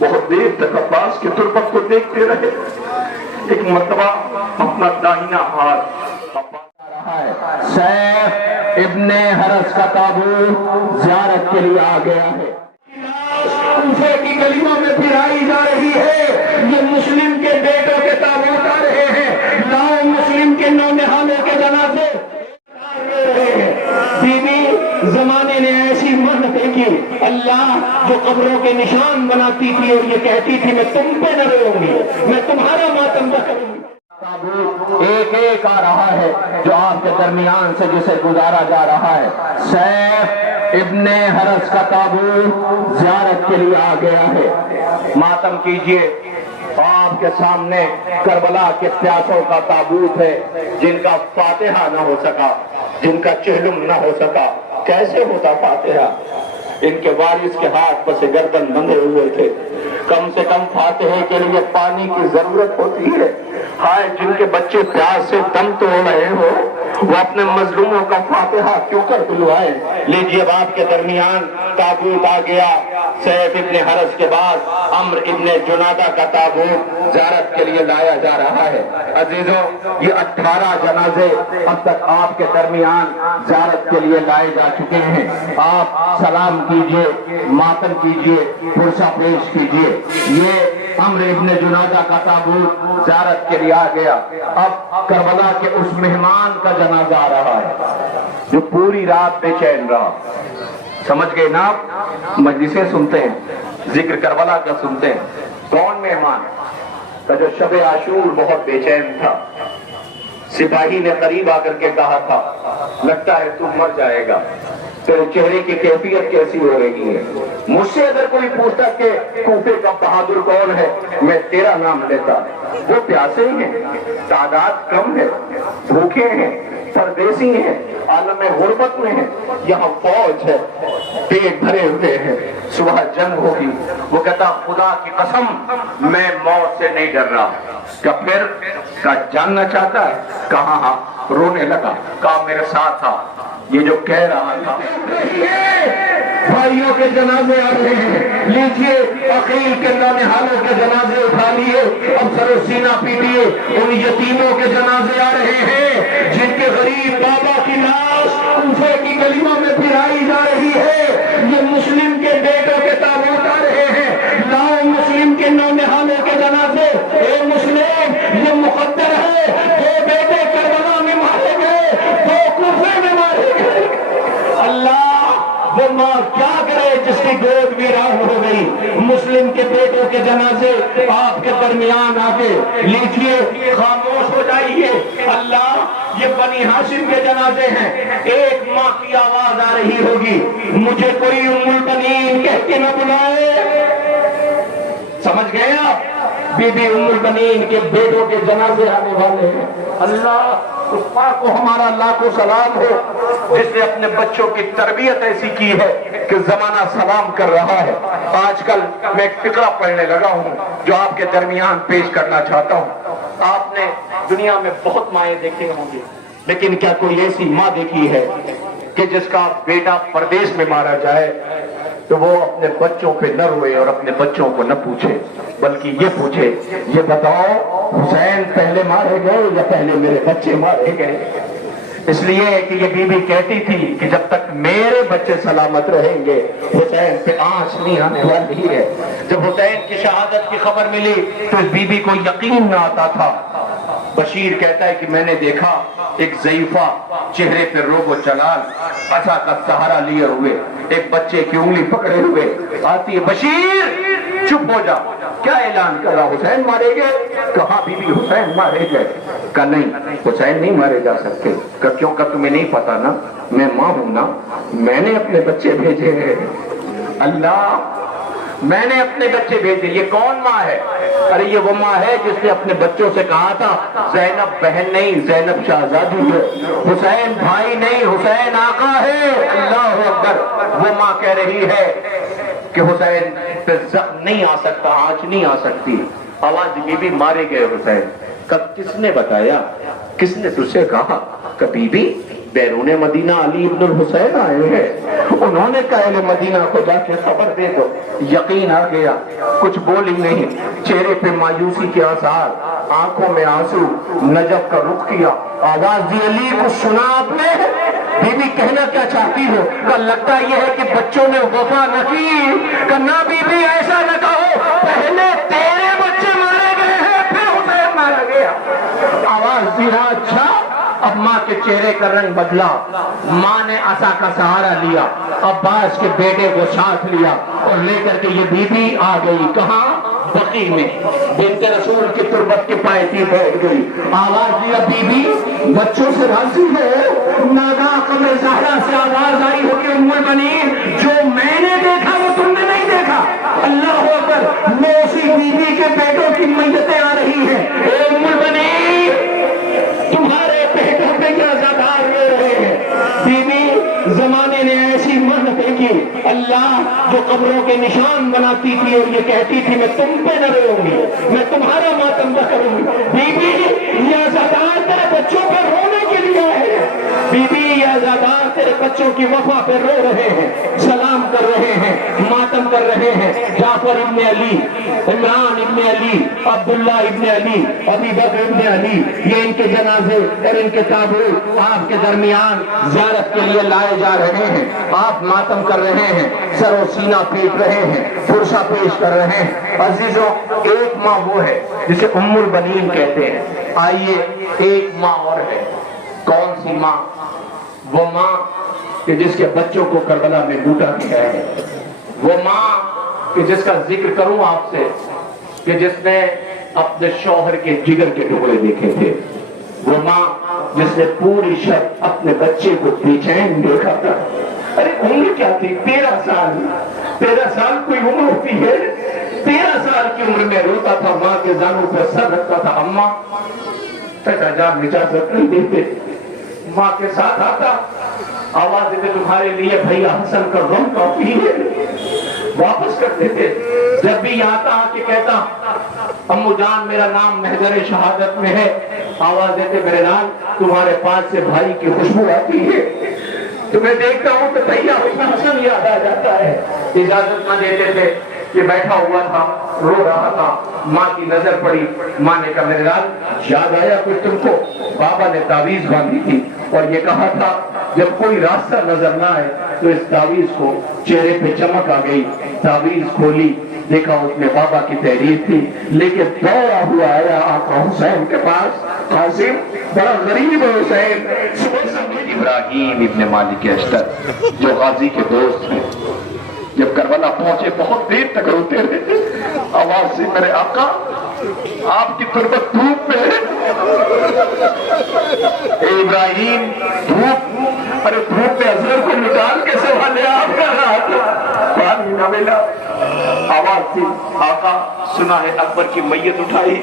بہت دیر تک عباس کی تربت کو دیکھتے رہے. ایک مرتبہ اپنا داہنا ہاتھ سیف ابن حرس کا تابوت زیارت کے لیے آ گیا ہے. کوفے کی گلیوں میں پھرائی جا رہی ہے. یہ مسلم کے بیٹوں کے تابوت آ رہے ہیں. لاؤ مسلم کے نونہالوں کے جنازے. بی بی زمانے نے ایسی منتیں کی، اللہ جو قبروں کے نشان بناتی تھی اور یہ کہتی تھی میں تم پہ نہ روؤں گی، میں تمہارا ماتم نہ کروں گی. تابوت ایک ایک آ رہا ہے جو آپ کے درمیان سے جسے گزارا جا رہا ہے. سیف ابن حرس کا تابوت زیارت کے لیے آ گیا ہے. ماتم کیجئے. آپ کے سامنے کربلا کے پیاسوں کا تابوت ہے جن کا فاتحہ نہ ہو سکا، جن کا چہلم نہ ہو سکا. کیسے ہوتا فاتحہ؟ ان کے وارث کے ہاتھ پس گردن بندھے ہوئے تھے. کم سے کم فاتحے کے لیے پانی کی ضرورت ہوتی ہے. ہائے جن کے بچے پیاس سے دم توڑ رہے ہو، وہ اپنے مظلوموں کا فاتحہ کیوں کر دلوائے. لیجیے اب آپ کے درمیان تابوت آ گیا. سیف ابن حرس کے بعد عمرو ابن جنادہ کا تابوت زیارت کے لیے لایا جا رہا ہے. عزیزوں یہ 18 جنازے اب تک آپ کے درمیان زیارت کے لیے لائے جا چکے ہیں. آپ سلام کیجئے، ماتم کیجئے، پرسہ پیش کیجئے. یہ عمرو ابن جنادہ کا تابوت زیارت کے لیے آ گیا. اب کربلا کے اس مہمان کا جنازہ آ رہا ہے جو پوری رات بے چین رہا. سمجھ گئے نا آپ؟ مجلسیں سنتے ہیں، ذکر کربلا کا سنتے ہیں. کون مہمان کا جو شب عاشور بہت بے چین تھا؟ سپاہی نے قریب آ کر کے کہا تھا لگتا ہے تو مر جائے گا. تیرے چہرے کی کیفیت کیسی ہو رہی ہے؟ مجھ سے اگر کوئی پوچھتا کہ کوفے کا بہادر کون ہے، میں تیرا نام لیتا. وہ پیاسے ہیں، تعداد کم ہے، بھوکے ہیں، پردیسی ہیں، عالم غربت میں ہیں. یہاں فوج ہے، پیٹ بھرے ہوئے ہیں، صبح جنگ ہوگی. وہ کہتا خدا کی قسم میں موت سے نہیں ڈر رہا. کہ پھر کا جاننا چاہتا ہے؟ کہاں؟ ہاں. رونے لگا، کہا میرے ساتھ تھا. یہ جو کہہ رہا تھا بھائیوں کے جنازے آ رہے ہیں. لیجیے عقیل کے نونہالوں کے جنازے اٹھا لیے. اب سر و سینہ پیٹیے. ان یتیموں کے جنازے آ رہے ہیں جن کے غریب بابا کی لاش کوفے کی گلیوں میں پھرائی جا رہی ہے. یہ مسلم کے بیٹوں کے تابوت آ رہے ہیں. لاؤ مسلم کے نونہالوں کے جنازے. اے مسلم یہ مقدر ہے. دو بیٹے کربلا میں مارے گئے، دو کوفے میں مارے گئے. اللہ وہ ماں کیا کرے جس کی گود ویران ہو گئی. مسلم کے بیٹوں کے جنازے آپ کے درمیان آ کے لیجیے. خاموش ہو جائیے. اللہ یہ بنی ہاشم کے جنازے ہیں. ایک ماں کی آواز آ رہی ہوگی مجھے کوئی ام البنین کہہ کے نہ بلائے. سمجھ گئے آپ؟ بی بی ام البنین کے بیٹوں کے جنازے آنے والے ہیں. اللہ اس پاک کو ہمارا لاکھوں سلام ہو جس نے اپنے بچوں کی تربیت ایسی کی ہے کہ زمانہ سلام کر رہا ہے. آج کل میں ایک فقرہ پڑھنے لگا ہوں جو آپ کے درمیان پیش کرنا چاہتا ہوں. آپ نے دنیا میں بہت مائیں دیکھے ہوں گے، لیکن کیا کوئی ایسی ماں دیکھی ہے کہ جس کا بیٹا پردیس میں مارا جائے تو وہ اپنے بچوں پہ نہ روئے اور اپنے بچوں کو نہ پوچھے، بلکہ یہ پوچھے یہ بتاؤ حسین پہلے مارے گئے یا پہلے میرے بچے مارے گئے؟ اس لیے کہ یہ بی بی کہتی تھی کہ جب تک میرے بچے سلامت رہیں گے حسین پہ آنچ نہیں آنے والی ہے. جب حسین کی شہادت کی خبر ملی تو اس بی بی کو یقین نہ آتا تھا. بشیر کہتا ہے کہ میں نے دیکھا ایک ضعیفہ چہرے پہ روب و جلال عصا کا سہارا لیے ہوئے ایک بچے کی انگلی پکڑے ہوئے آتی ہے. بشیر چپ ہو جا، کیا اعلان کر رہا؟ حسین مارے گئے؟ کہاں بی بی حسین مارے گئے؟ کہا نہیں حسین نہیں مارے جا سکتے. کہ کیوں؟ کہ تمہیں نہیں پتا نا، میں ماں ہوں نا، میں نے اپنے بچے بھیجے ہیں. اللہ میں نے اپنے بچے بھیجے. یہ کون ماں ہے؟ ارے یہ وہ ماں ہے جس نے اپنے بچوں سے کہا تھا زینب بہن نہیں زینب شہزادی ہے، حسین بھائی نہیں حسین آقا ہے. اللہ اکبر. وہ ماں کہہ رہی ہے کہ حسین پہ زخم نہیں آ سکتا، آنچ نہیں آ سکتی. آواز بی بی مارے گئے حسین. کب کس نے بتایا؟ کس نے تجھ سے کہا؟ کہ بی بی بیرون مدینہ علی ابن الحسین آئے ہیں انہوں نے کہا اہل مدینہ کو جا کے خبر دے دو. یقین آ گیا, کچھ بولی نہیں, چہرے پہ مایوسی کے آثار, آنکھوں میں آنسو, نجف کا رخ کیا, آواز دی علی کو سنا آپ نے؟ بی بی کہنا کیا چاہتی ہو؟ کہ لگتا یہ ہے کہ بچوں نے وفا نہ کی. کہ نہ بی بی ایسا نہ کہو, پہلے تیرے بچے مارے گئے ہیں پھر حسین مارا گیا. آواز دی رہا اچھا. اب ماں کے چہرے کا رنگ بدلا, ماں نے عصا کا سہارا لیا, عباس کے بیٹے کو ساتھ لیا اور لے کر کے یہ بی بی آ گئی. کہاں؟ بقی میں. بنت رسول کی تربت کے پائے بیٹھ گئی. آواز دیا بی بی بچوں سے راضی ہو؟ ناگا قبر زہرا سے آواز آئی ہو کہ ام المؤمنین جو میں نے دیکھا وہ تم نے نہیں دیکھا. اللہ اکبر, موسی بی بی کے بیٹوں کی میتیں آ رہی ہیں. اے ام المؤمنین تمہارے بیٹوں پہ کیا زبان رو رہے ہیں؟ بی بی زمانے نے ایسی من پھینکی, اللہ جو قبروں کے نشان بناتی تھی اور یہ کہتی تھی میں تم پہ نہ رہوں گی, میں تمہارا ماتم نہ کروں گی. بی بی یہ زبان تیرے بچوں پہ رونے کے لیے ہے. بی بی یہ زبان تیرے بچوں کی وفا پہ رو رہے ہیں, سلام کر رہے ہیں, ماتم کر رہے ہیں. جعفر ابن علی, عمران ابن علی, عبداللہ ابن علی, ابی بکر ابن علی, یہ ان کے جنازے اور ان کے تابوت آپ کے درمیان زیارت کے لیے لائے جا رہے ہیں. آپ ماتم کر رہے ہیں, سر و سینہ پیٹ رہے ہیں, فرشہ پیش کر رہے ہیں. عزیزوں, ایک ماں وہ ہے جسے ام البنین کہتے ہیں. آئیے ایک ماں اور ہے. کون سی ماں؟ وہ ماں کہ جس کے بچوں کو کربلا میں بوٹا کیا ہے. وہ ماں کہ جس کا ذکر کروں آپ سے کہ جس نے اپنے شوہر کے جگر کے ٹکڑے دیکھے تھے. وہ ماں جس نے پوری شب اپنے بچے کو بے چین دیکھا تھا. ارے عمر کیا تھی؟ 13 سال. 13 سال کوئی عمر ہوتی ہے؟ 13 سال کی عمر میں روتا تھا, ماں کے زانوں پر سر رکھتا تھا. اماں چچا جان اجازت نہیں دیتے, ماں کے ساتھ آتا, آواز دیتے تمہارے لیے بھیا حسن کا غم کافی ہے, واپس کر دیتے. جب بھی آتا کہ کہتا امو جان میرا نام محضر شہادت میں ہے, آواز دیتے میرے نام تمہارے پاس سے بھائی کی خوشبو آتی ہے, تمہیں دیکھتا ہوں تو بھیا حسن یاد آ جاتا ہے. اجازت نہ دیتے تھے کہ بیٹھا ہوا تھا رو رہا تھا, ماں کی نظر پڑی, ماں نے کہا میرے لال یاد آیا کچھ تم کو؟ بابا نے تعویذ باندھی تھی اور یہ کہا تھا جب کوئی راستہ نظر نہ آئے تو اس تعویذ کو, چہرے پہ چمک آ گئی, تعویذ کھولی, دیکھا اس میں بابا کی تحریر تھی, لیکن دوڑا ہوا آیا آقا حسین کے پاس. قاسم بڑا غریب ہے حسین. ابراہیم ابن مالک اشتر جو غازی کے دوست ہیں, جب کربلا پہنچے بہت دیر تک روتے رہے. آواز سے میرے آقا آپ کی تربت دھوپ میں ہے. اے ابراہیم دھوپ, ارے دھوپ میں اظہر کو نکال کے سوالے آپ کا رہا تھا, پانی نہ ملا. آواز تھی آقا سنا ہے اکبر کی میت اٹھائی,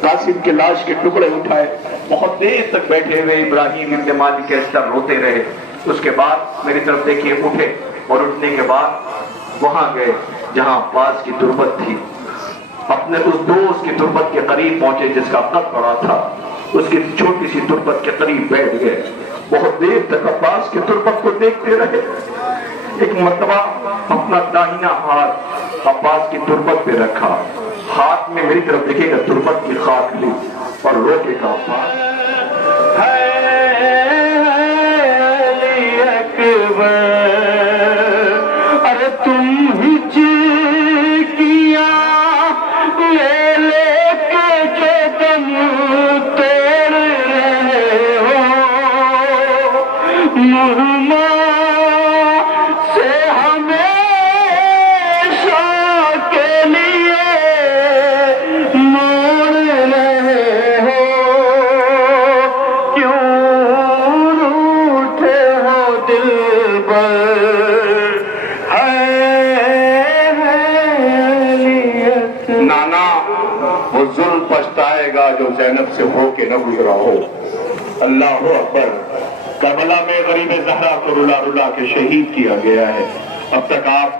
قاسم کے لاش کے ٹکڑے اٹھائے. بہت دیر تک بیٹھے ہوئے ابراہیم ابن مالک اشتر روتے رہے. اس کے بعد میری طرف دیکھیے اٹھے, اور اٹھنے کے بعد وہاں گئے جہاں عباس کی تربت تھی. اپنے اس دوست کی تربت کے قریب پہنچے جس کا قد بڑا تھا, اس کی چھوٹی سی تربت کے قریب بیٹھ گئے. بہت دیر تک عباس کی تربت کو دیکھتے رہے. ایک مرتبہ اپنا داہنا ہاتھ عباس کی تربت پہ رکھا, ہاتھ میں میری طرف دیکھے گا تربت کی خاک لی اور روکے گا عباس ارے تم ہی کیا لے لے کے جو تم توڑ رہے ہو, مہما سے ہمیشہ کے لیے موڑ رہے ہو, کیوں روٹھے ہو دل پر نانا وہ ظلم پچھتائے گا جو زینب سے ہو کے نہ گزرا ہو. اللہ اکبر. کربلا میں غریب زہرا کو رلا رلا کے شہید کیا گیا ہے. اب تک آپ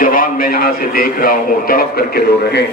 جوان میں یہاں سے دیکھ رہا ہوں تڑپ کر کے رو رہے ہیں.